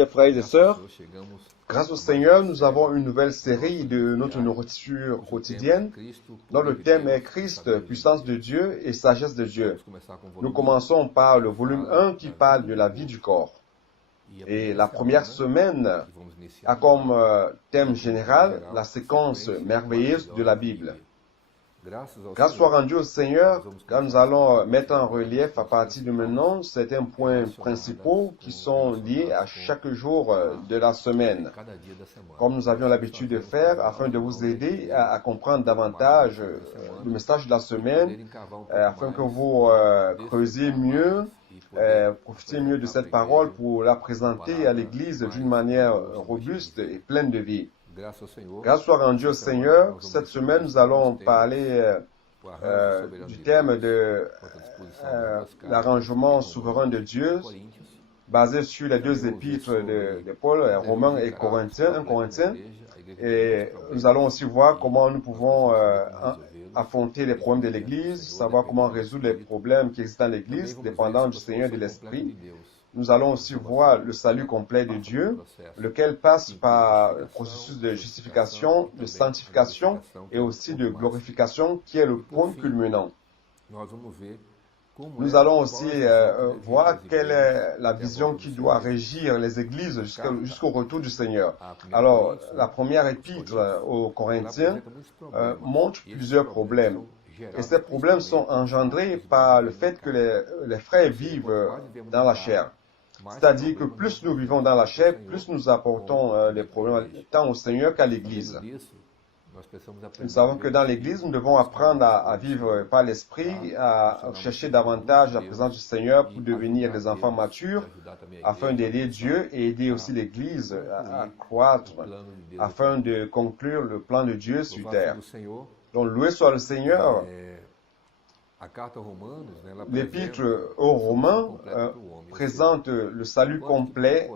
Chers frères et sœurs, grâce au Seigneur, nous avons une nouvelle série de notre nourriture quotidienne dont le thème est Christ, puissance de Dieu et sagesse de Dieu. Nous commençons par le volume 1 qui parle de la vie du corps. Et la première semaine a comme thème général la séquence merveilleuse de la Bible. Grâce soit rendue au Seigneur, car nous allons mettre en relief à partir de maintenant certains points principaux qui sont liés à chaque jour de la semaine, comme nous avions l'habitude de faire, afin de vous aider à comprendre davantage le message de la semaine, afin que vous creusiez mieux, profitez mieux de cette parole pour la présenter à l'Église d'une manière robuste et pleine de vie. Grâce soit rendue au Seigneur, cette semaine nous allons parler du thème de l'arrangement souverain de Dieu, basé sur les deux épîtres de Paul, Romains et Corinthiens, 1 Corinthiens. Et nous allons aussi voir comment nous pouvons affronter les problèmes de l'Église, savoir comment résoudre les problèmes qui existent dans l'Église, dépendant du Seigneur et de l'Esprit. Nous allons aussi voir le salut complet de Dieu, lequel passe par le processus de justification, de sanctification et aussi de glorification, qui est le point culminant. Nous allons aussi voir quelle est la vision qui doit régir les églises jusqu'au retour du Seigneur. Alors, la première épître aux Corinthiens montre plusieurs problèmes. Et ces problèmes sont engendrés par le fait que les frères vivent dans la chair. C'est-à-dire que plus nous vivons dans la chair, plus nous apportons les problèmes tant au Seigneur qu'à l'Église. Nous savons que dans l'Église, nous devons apprendre à vivre par l'Esprit, à chercher davantage la présence du Seigneur pour devenir des enfants matures, afin d'aider Dieu et aider aussi l'Église à croître, afin de conclure le plan de Dieu sur terre. Donc, loué soit le Seigneur. L'épître aux Romains présente le salut complet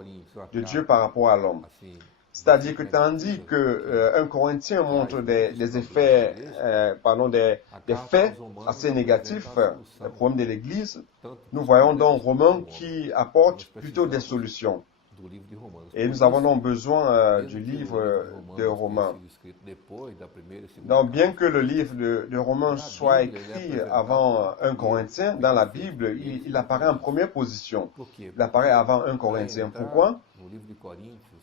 de Dieu par rapport à l'homme. C'est-à-dire que tandis que 1 Corinthien montre des effets, des faits assez négatifs, les problèmes de l'Église, nous voyons donc Romains qui apporte plutôt des solutions. Et nous avons donc besoin du livre de Romains. Donc, bien que le livre de Romains soit écrit avant 1 Corinthien, dans la Bible, il apparaît en première position. Il apparaît avant 1 Corinthien. Pourquoi?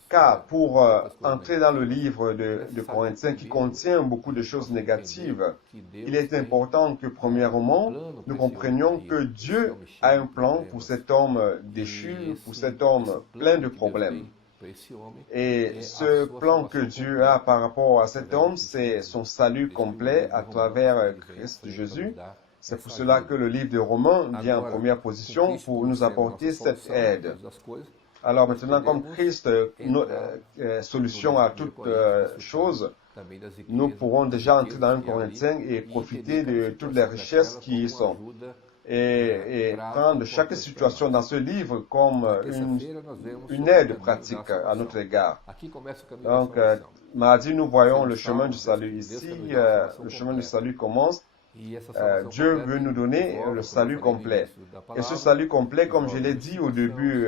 Car pour entrer dans le livre de Corinthiens qui contient beaucoup de choses négatives, il est important que premièrement, nous comprenions que Dieu a un plan pour cet homme déchu, pour cet homme plein de problèmes. Et ce plan que Dieu a par rapport à cet homme, c'est son salut complet à travers Christ Jésus. C'est pour cela que le livre de Romains vient en première position pour nous apporter cette aide. Alors maintenant, comme Christ est solution à toutes choses, nous pourrons déjà entrer dans 1 Corinthiens et profiter de toutes les richesses qui y sont. Et prendre chaque situation dans ce livre comme une aide pratique à notre égard. Donc, mardi, nous voyons le chemin du salut ici. Le chemin du salut commence. Dieu veut nous donner le salut complet. Et ce salut complet, comme je l'ai dit au début,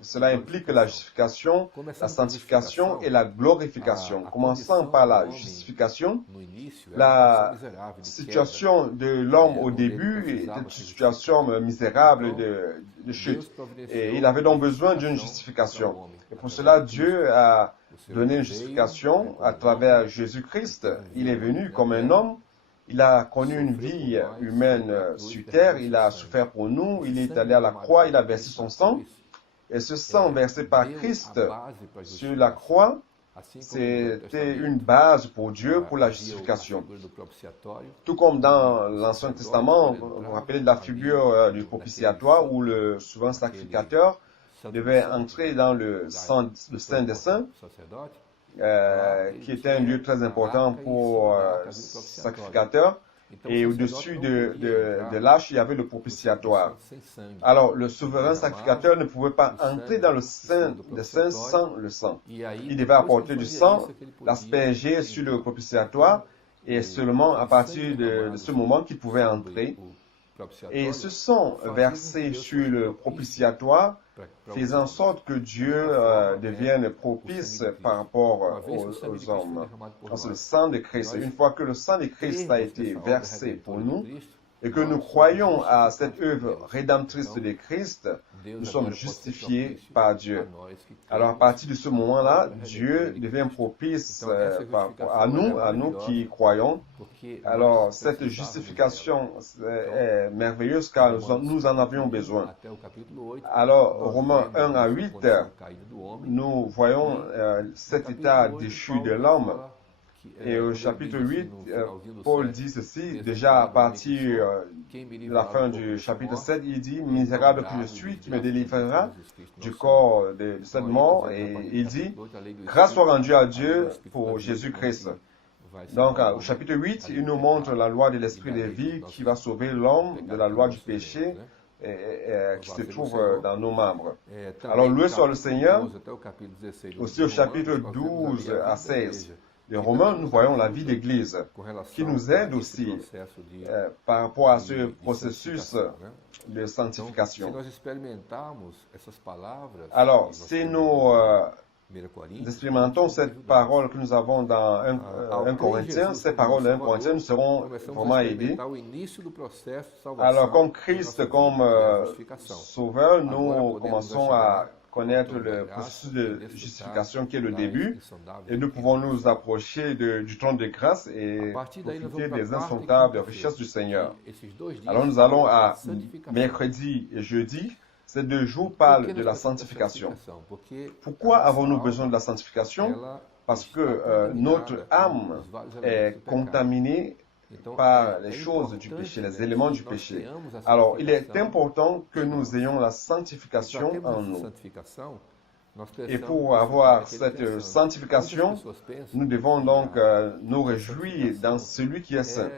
cela implique la justification, la sanctification et la glorification. Commençant par la justification, la situation de l'homme au début était une situation misérable de chute. Et il avait donc besoin d'une justification. Et pour cela, Dieu a donné une justification à travers Jésus-Christ. Il est venu comme un homme. Il a connu une vie humaine sur terre, il a souffert pour nous, il est allé à la croix, il a versé son sang. Et ce sang versé par Christ sur la croix, c'était une base pour Dieu, pour la justification. Tout comme dans l'Ancien Testament, vous vous rappelez de la figure du propitiatoire où le souverain sacrificateur devait entrer dans le Saint des Saints, qui était un lieu très important pour le sacrificateur. Et au-dessus de l'arche, il y avait le propitiatoire. Alors, le souverain sacrificateur ne pouvait pas entrer dans le Saint des Saints sans le sang. Il devait apporter du sang, l'asperger sur le propitiatoire, et seulement à partir de ce moment qu'il pouvait entrer. Et ce sang versé sur le propitiatoire faisant en sorte que Dieu devienne propice par rapport aux hommes. C'est le sang de Christ. Une fois que le sang de Christ a été versé pour nous, et que nous croyons à cette œuvre rédemptrice de Christ, nous sommes justifiés par Dieu. Alors à partir de ce moment-là, Dieu devient propice à nous qui croyons. Alors cette justification est merveilleuse car nous en avions besoin. Alors Romains 1 à 8, nous voyons cet état déchu de l'homme. Et au chapitre 8, Paul dit ceci, déjà à partir de la fin du chapitre 7, il dit, « Misérable que je suis, qui me délivrera du corps de cette mort. » Et il dit, « Grâce soit rendue à Dieu pour Jésus-Christ. » Donc au chapitre 8, il nous montre la loi de l'esprit de vie qui va sauver l'homme de la loi du péché qui se trouve dans nos membres. Alors loué soit le Seigneur, aussi au chapitre 12 à 16. De Romains, nous voyons la vie d'Église qui nous aide aussi par rapport à ce processus de sanctification. Alors, si nous expérimentons cette parole que nous avons dans 1 Corinthiens, ces paroles de 1 Corinthiens nous seront vraiment aidées. Alors, comme Christ, comme Sauveur, nous commençons à connaître le processus de justification qui est le début, et nous pouvons nous approcher du trône de grâce et profiter des insondables richesses du Seigneur. Alors nous allons à mercredi et jeudi. Ces 2 jours parlent de la sanctification. Pourquoi avons-nous besoin de la sanctification? Parce que notre âme est contaminée par les choses du péché, les éléments du péché. Alors, il est important que nous ayons la sanctification en nous. Et pour avoir cette sanctification, nous devons donc nous réjouir dans celui qui est saint.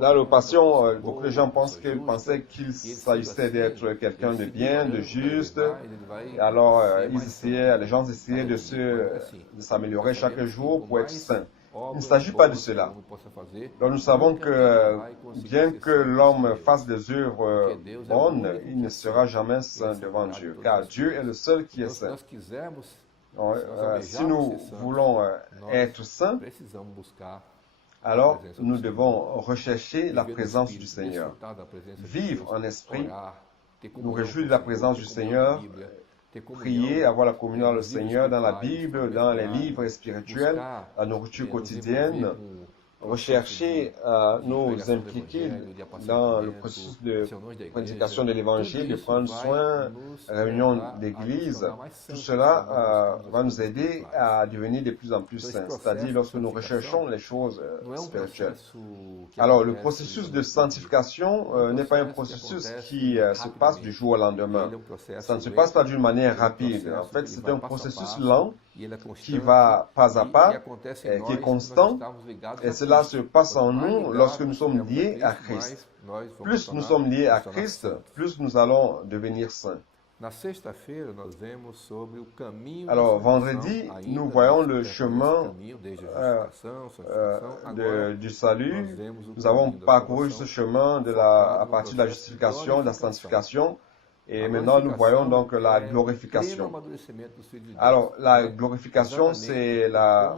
Dans le Passion, beaucoup de gens pensaient qu'il s'agissait d'être quelqu'un de bien, de juste. Alors, les gens essayaient de s'améliorer chaque jour pour être saints. Il ne s'agit pas de cela. Donc nous savons que bien que l'homme fasse des œuvres bonnes, il ne sera jamais saint devant Dieu, car Dieu est le seul qui est saint. Si nous voulons être saints, alors nous devons rechercher la présence du Seigneur, vivre en esprit, nous réjouir de la présence du Seigneur, prier, avoir la communion avec le Seigneur dans la Bible, dans les livres spirituels, la nourriture quotidienne, rechercher à nous impliquer dans le processus de prédication de l'Évangile, de prendre soin, réunion d'église. Tout cela va nous aider à devenir de plus en plus saints, c'est-à-dire lorsque nous recherchons les choses spirituelles. Alors, le processus de sanctification n'est pas un processus qui se passe du jour au lendemain. Ça ne se passe pas d'une manière rapide. En fait, c'est un processus lent qui va pas à pas, qui est constant, et cela se passe en nous lorsque nous sommes liés à Christ. Plus nous sommes liés à Christ, plus nous allons devenir saints. Alors, vendredi, nous voyons le chemin du salut. Nous avons parcouru ce chemin à partir de la justification, de la sanctification. Et maintenant, nous voyons donc la glorification. Alors, la glorification, c'est la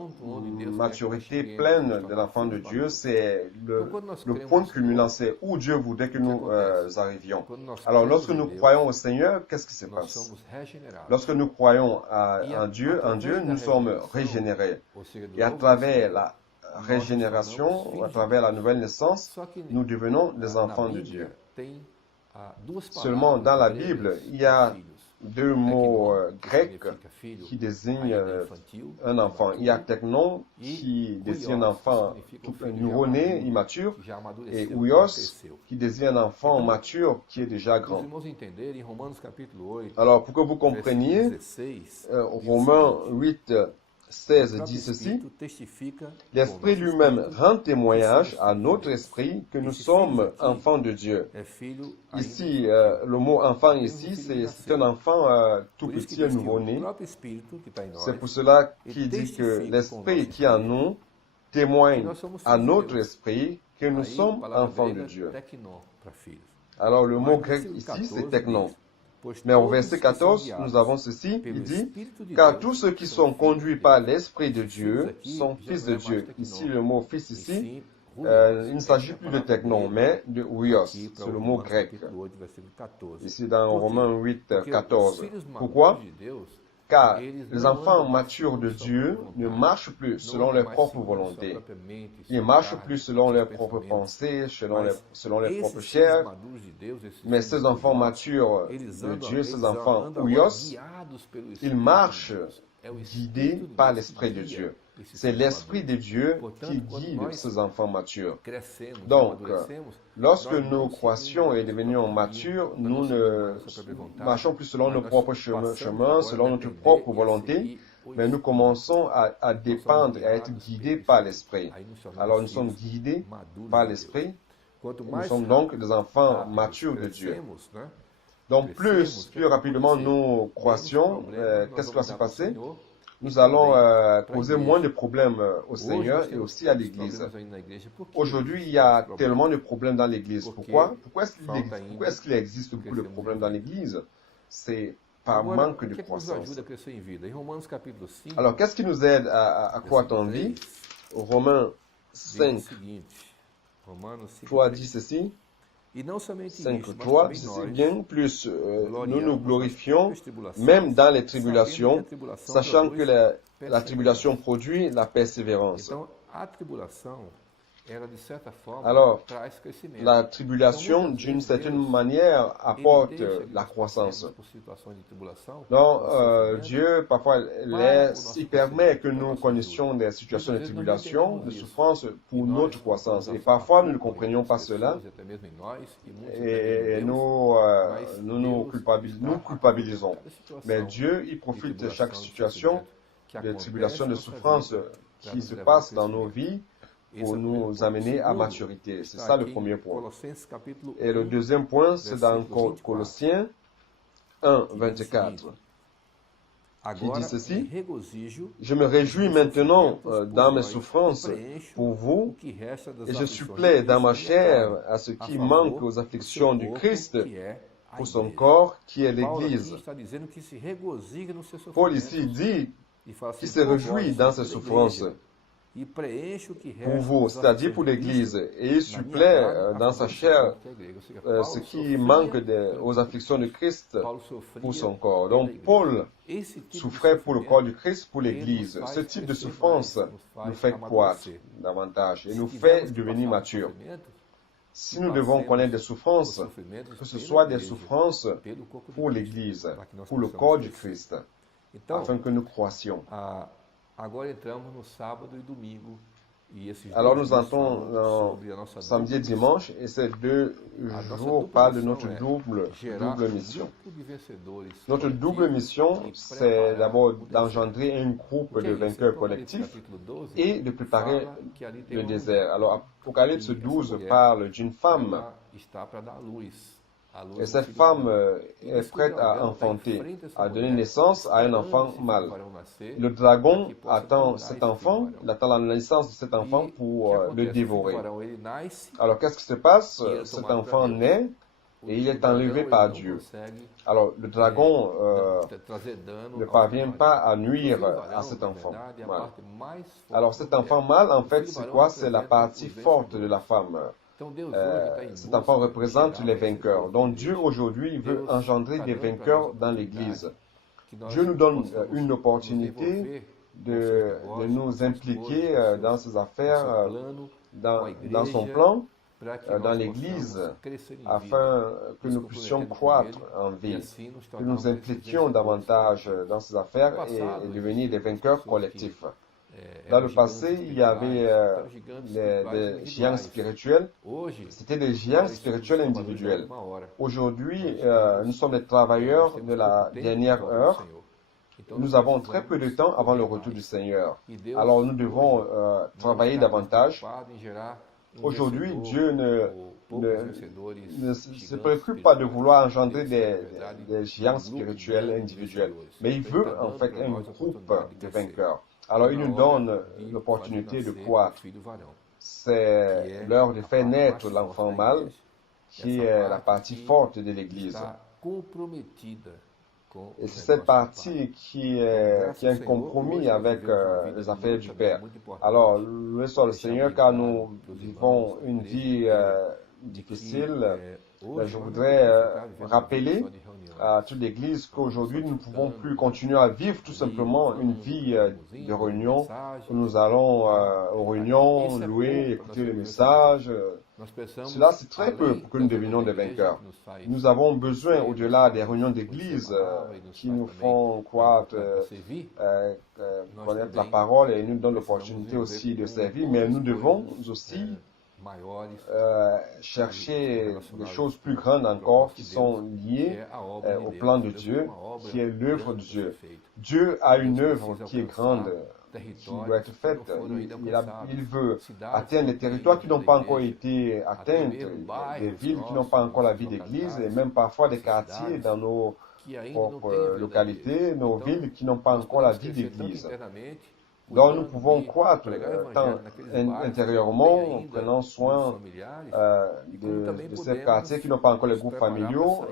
maturité pleine de l'enfant de Dieu. C'est le point culminant, c'est où Dieu voudrait que nous arrivions. Alors, lorsque nous croyons au Seigneur, qu'est-ce qui se passe? Lorsque nous croyons en Dieu, nous sommes régénérés. Et à travers la régénération, à travers la nouvelle naissance, nous devenons des enfants de Dieu. Seulement, dans la Bible, il y a 2 mots grecs qui désignent un enfant. Il y a teknon, qui désigne un enfant nouveau-né, immature, et ouios, qui désigne un enfant mature qui est déjà grand. Alors, pour que vous compreniez, Romains 8, 16 dit ceci, « L'Esprit lui-même rend témoignage à notre esprit que nous sommes enfants de Dieu. » Ici, le mot enfant ici, c'est un enfant tout petit, un nouveau-né. C'est pour cela qu'il dit que l'Esprit qui est en nous témoigne à notre esprit que nous sommes enfants de Dieu. Alors, le mot grec ici, c'est teknon. Mais au verset 14, nous avons ceci, il dit, « Car tous ceux qui sont conduits par l'Esprit de Dieu sont fils de Dieu. » Ici, le mot « fils » ici, il ne s'agit plus de technon, mais de huios, c'est le mot grec. Ici, dans Romains 8, 14. Pourquoi? Car les enfants matures de Dieu ne marchent plus selon leur propre volonté. Ils ne marchent plus selon leurs propres pensées, selon leurs propres chairs. Mais ces enfants matures de Dieu, ces enfants huios, ils marchent guidés par l'Esprit de Dieu. C'est l'Esprit de Dieu qui guide ces enfants matures. Donc, lorsque nous croissions et devenions matures, nous ne marchons plus selon nos propres chemins, selon notre propre volonté, mais nous commençons à dépendre et à être guidés par l'Esprit. Alors, nous sommes guidés par l'Esprit. Nous sommes donc des enfants matures de Dieu. Donc, plus rapidement nous croissions, qu'est-ce qui va se passer? Nous allons causer moins de problèmes au Seigneur et aussi à l'Église. Aujourd'hui, il y a tellement de problèmes dans l'Église. Pourquoi est-ce qu'il existe beaucoup de problèmes dans l'Église? C'est par manque de croissance. Alors, qu'est-ce qui nous aide à croître en vie? Romains 5, 3 dit ceci. 5.3, c'est bien plus nous nous glorifions même dans les tribulations, sachant que la tribulation produit la persévérance. Alors, la tribulation, d'une certaine manière, apporte la croissance. Donc, Dieu, parfois, il permet que nous connaissions des situations de tribulation, de souffrance pour notre croissance. Et parfois, nous ne comprenions pas cela. Et nous culpabilisons. Mais Dieu, il profite de chaque situation de tribulation, de souffrance qui se passe dans nos vies pour nous amener à maturité. C'est ça le premier point. Et le deuxième point, c'est dans Colossiens 1, 24, qui dit ceci, « Je me réjouis maintenant dans mes souffrances pour vous, et je supplée dans ma chair à ce qui manque aux afflictions du Christ pour son corps, qui est l'Église. » Paul ici dit qu'il se réjouit dans ses souffrances pour vous, c'est-à-dire pour l'Église, et il supplée dans sa chair ce qui manque aux afflictions de Christ pour son corps. Donc Paul souffrait pour le corps du Christ, pour l'Église. Ce type de souffrance nous fait croître davantage et nous fait devenir matures. Si nous devons connaître des souffrances, que ce soit des souffrances pour l'Église, pour le corps du Christ, afin que nous croissions. Alors nous entrons samedi et dimanche, et ces 2 jours parlent de notre double mission. Notre double mission, c'est d'abord d'engendrer un groupe de vainqueurs collectifs et de préparer le désert. Alors Apocalypse 12 parle d'une femme. Et cette femme est prête à enfanter, à donner naissance à un enfant mâle. Le dragon attend cet enfant, il attend la naissance de cet enfant pour le dévorer. Alors qu'est-ce qui se passe? Cet enfant naît et il est enlevé par Dieu. Alors le dragon ne parvient pas à nuire à cet enfant mâle. Alors cet enfant mâle, en fait, c'est quoi? C'est la partie forte de la femme. Cet enfant représente les vainqueurs. Donc Dieu aujourd'hui veut engendrer des vainqueurs dans l'Église. Dieu nous donne une opportunité de nous impliquer dans ses affaires, dans son plan, dans l'Église, afin que nous puissions croître en vie, que nous impliquions davantage dans ces affaires et devenir des vainqueurs collectifs. Dans le passé, il y avait des géants spirituels. C'était des géants spirituels individuels. Aujourd'hui, nous sommes des travailleurs de la dernière heure. Nous avons très peu de temps avant le retour du Seigneur. Alors nous devons travailler davantage. Aujourd'hui, Dieu ne se préoccupe pas de vouloir engendrer des géants spirituels individuels, mais il veut en fait un groupe de vainqueurs. Alors, il nous donne l'opportunité de croître. C'est l'heure de faire naître l'enfant mâle, qui est la partie forte de l'Église. Et c'est cette partie qui est un compromis avec les affaires du Père. Alors, loué soit le Seigneur, car nous vivons une vie difficile. Je voudrais rappeler à toute l'Église qu'aujourd'hui, nous ne pouvons plus continuer à vivre tout simplement une vie de réunion où nous allons aux réunions, louer, écouter les messages. Cela, c'est très peu pour que nous devenions des vainqueurs. Nous avons besoin, au-delà des réunions d'église qui nous font croître, connaître la parole et nous donnent l'opportunité aussi de servir, mais nous devons aussi chercher des choses plus grandes encore qui sont liées au plan de Dieu, qui est l'œuvre de Dieu. Dieu a une œuvre qui est grande, qui doit être faite. Il veut atteindre les territoires qui n'ont pas encore été atteints, des villes qui n'ont pas encore la vie d'église, et même parfois des quartiers dans nos propres localités, nos villes qui n'ont pas encore la vie d'église. Donc nous pouvons croître tant intérieurement, en prenant soin de ces quartiers qui n'ont pas encore les groupes familiaux,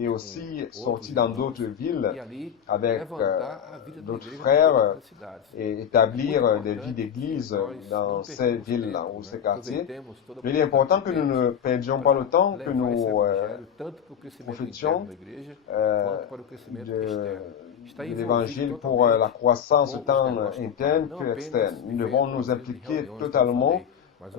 et aussi sortir dans d'autres villes avec d'autres frères et établir des vies d'église dans ces villes-là ou ces quartiers. Mais il est important que nous ne perdions pas le temps, que nous profitions de l'évangile pour la croissance tant interne que externe. Nous devons nous impliquer totalement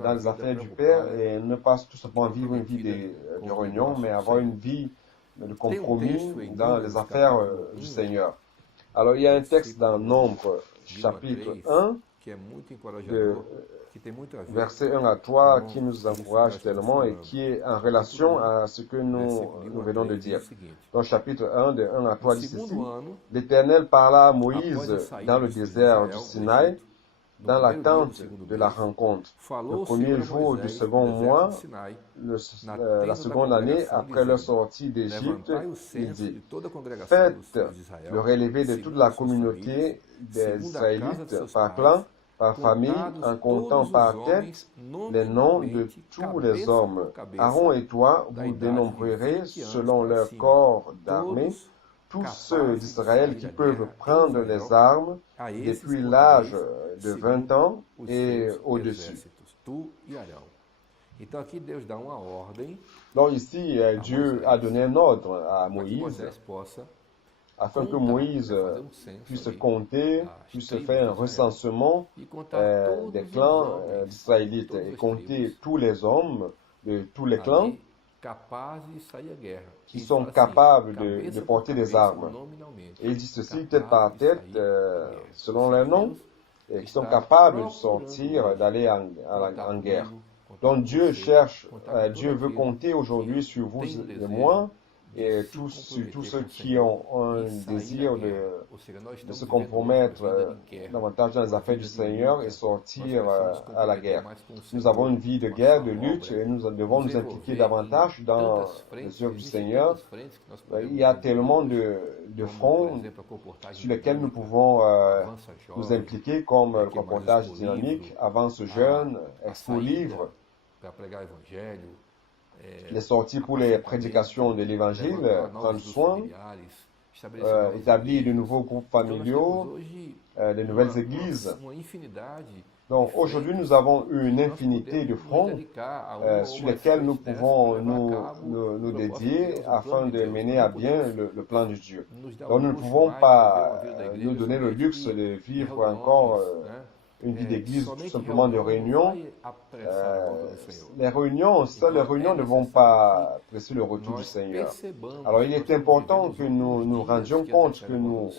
dans les affaires du Père et ne pas tout simplement vivre une vie de réunion, mais avoir une vie de compromis dans les affaires du Seigneur. Alors, il y a un texte dans Nombre, chapitre 1, verset 1 à 3, qui nous encourage tellement et qui est en relation à ce que nous venons de dire. Dans chapitre 1, de 1 à 3, dit ceci: L'Éternel parla à Moïse dans le désert du Sinaï, dans la tente de la rencontre, le premier jour du second mois, la seconde année après leur sortie d'Égypte, il dit: Faites le relevé de toute la communauté des Israélites par clan, par famille, en comptant par tête les noms de tous les hommes. Aaron et toi, vous dénombrerez selon leur corps d'armée tous ceux d'Israël qui peuvent prendre les armes depuis l'âge de 20 ans et au-dessus. Donc ici, Dieu a donné un ordre à Moïse afin que Moïse puisse compter, puisse faire un recensement des clans d'Israélites et compter tous les hommes de tous les clans qui sont capables de porter des armes. Et il dit ceci, tête par tête, selon leur nom, et qui sont capables de sortir, d'aller en guerre. Donc Dieu Dieu veut compter aujourd'hui sur vous et moi, et sur tous ceux qui ont un désir de se compromettre davantage dans les affaires du Seigneur et sortir à la guerre. Nous avons une vie de guerre, de lutte, et nous devons nous impliquer davantage dans les œuvres du Seigneur. Il y a tellement de fronts sur lesquels nous pouvons nous impliquer, comme le comportage dynamique, avance jeune, expo livre, les sorties pour les prédications de l'Évangile, prendre soin, établir de nouveaux groupes familiaux, de nouvelles églises. Donc aujourd'hui, nous avons une infinité de fronts sur lesquels nous pouvons nous dédier afin de mener à bien le plan de Dieu. Donc nous ne pouvons pas nous donner le luxe de vivre encore une vie d'église, tout simplement de réunion. Les réunions ne vont pas presser le retour du Seigneur. Alors il est important que nous nous rendions compte que nous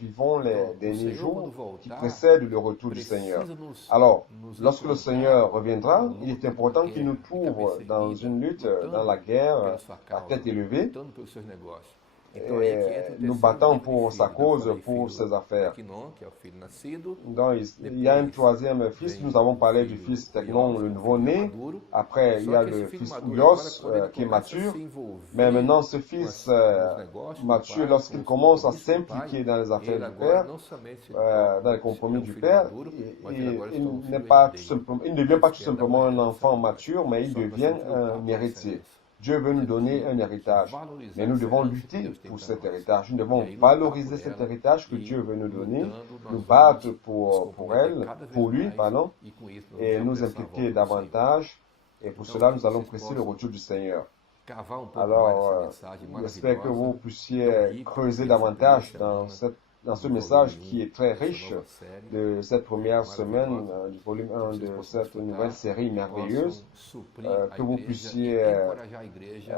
vivons les derniers jours qui précèdent le retour du Seigneur. Alors, lorsque le Seigneur reviendra, il est important qu'il nous trouve dans une lutte, dans la guerre, à tête élevée, et nous battons pour sa cause, pour ses affaires. Donc, il y a un troisième fils. Nous avons parlé du fils Technon, le nouveau-né. Après, il y a le fils Ouios, qui est mature. Mais maintenant, ce fils mature, lorsqu'il commence à s'impliquer dans les affaires du Père, dans les compromis du Père, il ne devient pas tout simplement un enfant mature, mais il devient un héritier. Dieu veut nous donner un héritage, mais nous devons lutter pour cet héritage. Nous devons valoriser cet héritage que Dieu veut nous donner, nous battre pour lui, pardon, et nous impliquer davantage. Et pour cela, nous allons presser le retour du Seigneur. Alors, j'espère que vous puissiez creuser davantage dans ce message qui est très riche de cette première semaine du volume 1 de cette nouvelle série merveilleuse, que vous puissiez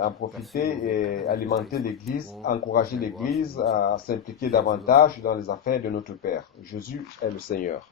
en profiter et alimenter l'Église, encourager l'Église à s'impliquer davantage dans les affaires de notre Père. Jésus est le Seigneur.